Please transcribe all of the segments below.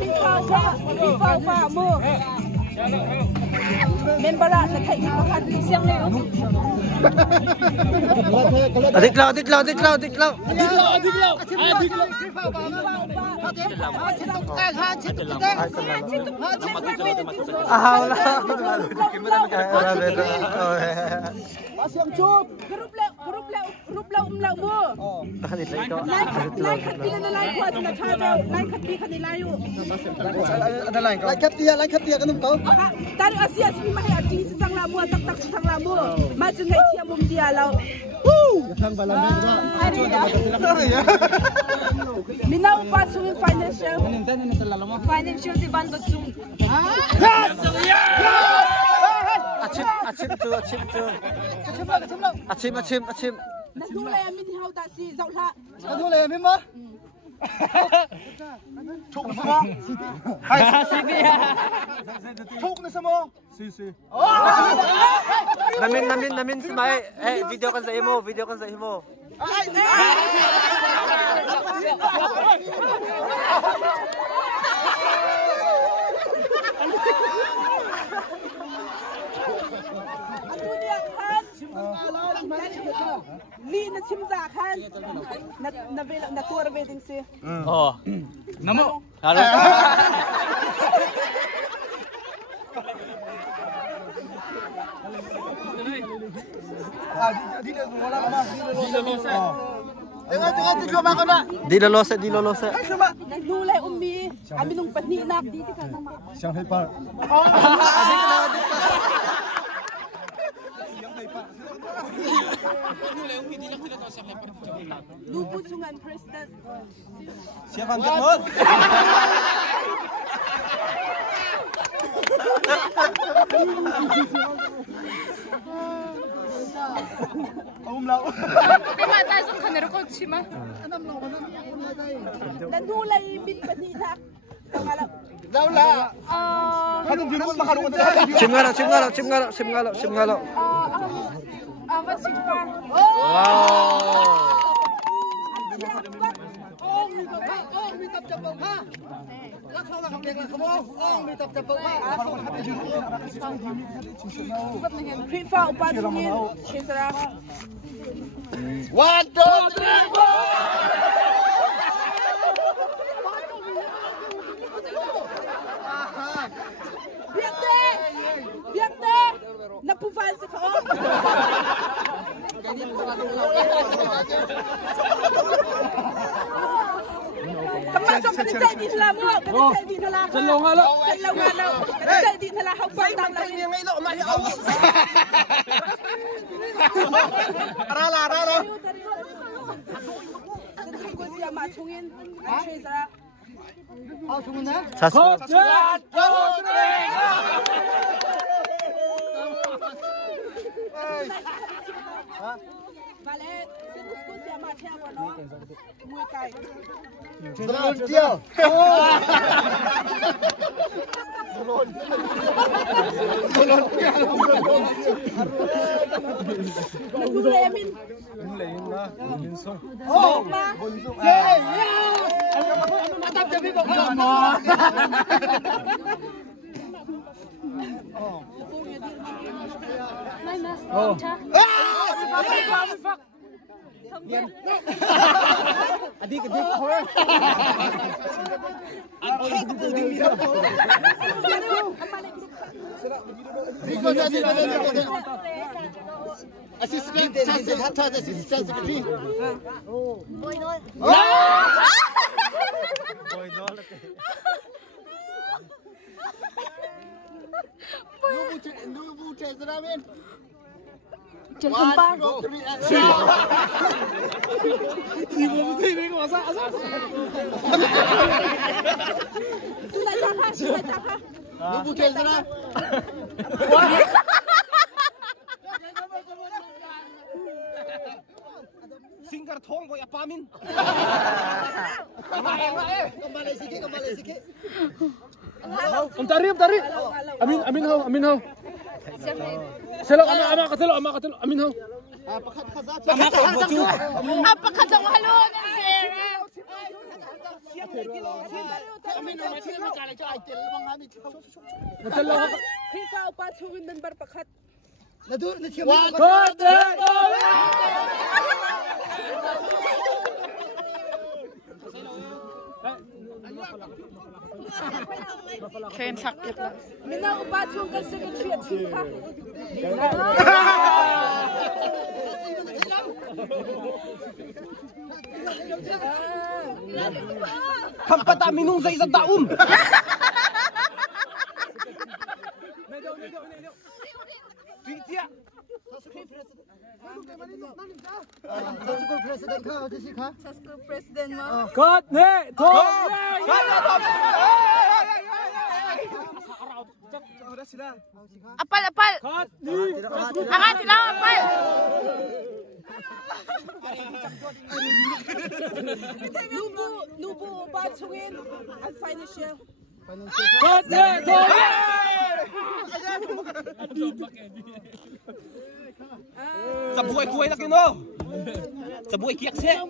Phi mua member là thấy cái khăn xiang này không? Adik lau. Grup lau mua. Lai khát tia na lai qua na cha đâu, lai khát tia khát lai yu. Lai khát tia cái nông cấu. Tadi Asia sini mah arti sang la mua tak sang la mua. Macam ngai tia mum dia lau. Sang balam dia. Minau pasung financial. Financial di ban betul. Achim. Nadu lai amin hau tak si zau la. Nadu lai amin mah. Thúc nó sao? Hay Thúc nó sao? Si. Namin semai. Video kan saya mo. Li na chimza khan na tour wedding se Namo halo Di lolos. Nagdulay ummi amin nung patni nak dito ka naman. Shanghai Park. Luput sungan president. Siapa yang jemput? Lau. Kaya tayo sa kanero ko chima. Nagdulay bin patni nak. Daula. Hadong binun makalungan. Sim ngalo. What's it for? Wow. Prefer upat sungin. Kisara. 1, 2, 3, 4. Biak deh. Napufal sa kao. Kamasok ka na di sila mo. Ka di nila. Salong nga lang. Ka di nila hawpan tang lang. Arala. Sendiri ko siya matungin. Ang Trezara. Vale, se nos custa más tiempo, ¿no? Muy caro. Salon dia. Nagdulay amin. Adik. Jangan lupa. Singkar thong boy apamin. Kembali sikit. Om tarik. Amin hau. Selo ama katelo amin hau. Pakat khazat. Apakah dong halo ng sir? FIFA upat sungin member pakat. Kain sakit lah. Mina upat sungin secretary at FIFA. Kampata minung sa isang taon. Sa school president mo. Cut ne to. Apal. Cut ni. Angat silang apal. Nubu upat sungin at financial. Cut ne to. Sa buhay na kino. Sa buhay kiyak siya.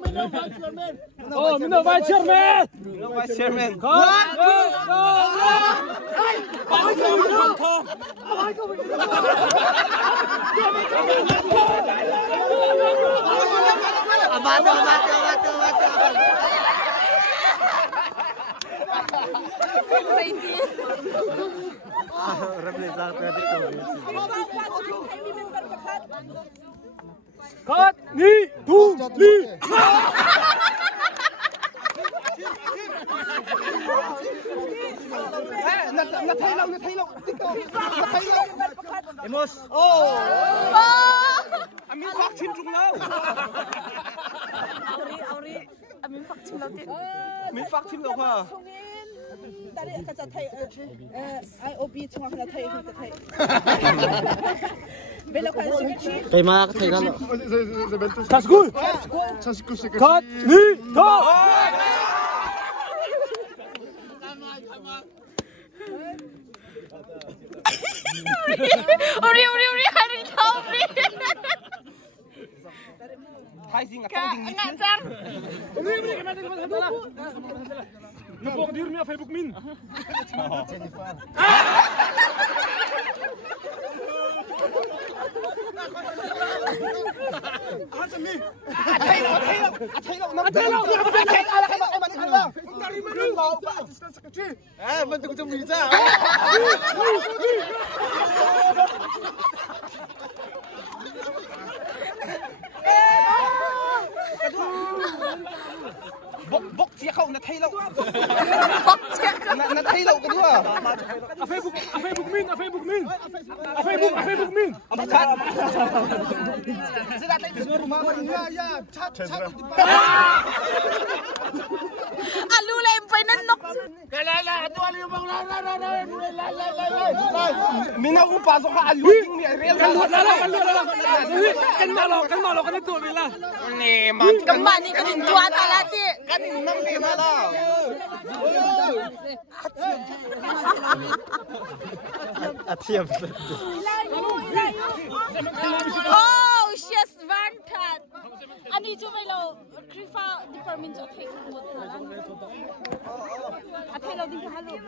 Oh, Mino Vice Chairman. Vice Chairman. Cut. Cut ni tu li. Nataylaw. TikTok. Nataylaw. Emos. Amin faksim chung now. Auri. Amin faksim natin. Min faksim daw ka. Dari ka sa Thai IOB chung ka Thai ka Thai. Belo ka secretary. Kay mga katay galo. Saskul. Cut ni to. Uri, hari tau uri. Thai sing atang ding Enggak cang. Napok dir mi Facebook min. Bok siya ka nataylaw. Bok siya ka. Nataylaw ka diwa. Facebook min. Facebook min. Alula yung pinanok. Mina ko pasok ka aluting ni Ariel. Kan malo kan itu bila. Kembali ka din tuwa talati. Kanin nang pinala. Atiyam. Oh, she's vantat. Ani jo melo Krifa department of take mo na lang. At hello din ka halo.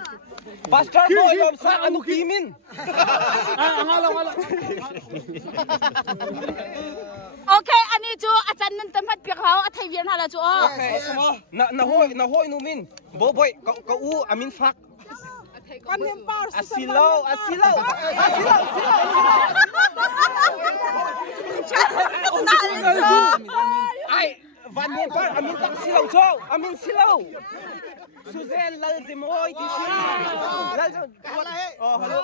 Pastor boy, sa ano kimin? Ang halaw. Okay, ani jo acan nan tempat pikaw at hayvian hala jo. Okay, nahoy numin. Boboy, kau amin fak. Asilaw. Ay, van par amin tak silaw cho. Amin silaw. Suzel lal zimoy di sini. Wala he. Oh, hello.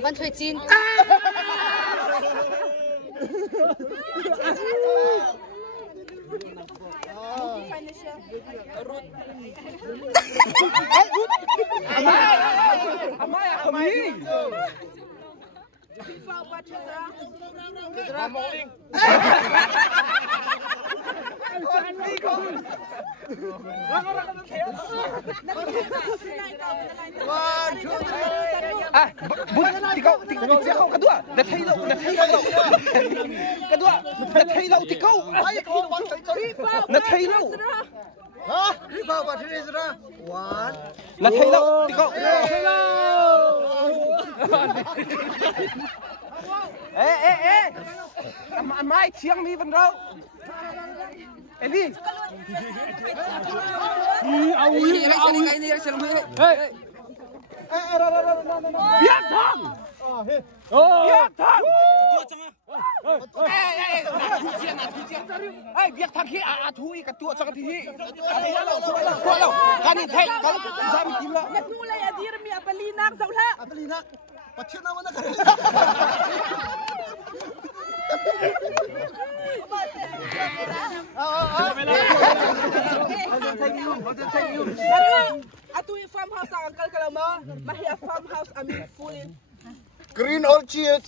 番翠金。Amai kami. Tikau kedua, dah thay lau. Kedua, dah thay lau tikau. Dah thay lau. Hah? Kripa buat ini sudah. One. Dah thay lau tikau. Amai chiang mi van rau. Eli. Biar thang. Biar thang. Biar thang hi athui ketua sangat hi. Kalau kani thay kalau jam timla. Nak mulai adir mi apa linak zaula. Apa linak? Pacit nama nak. Atu farmhouse ang uncle kalau mau, mahia farmhouse amin full in. Green orchid.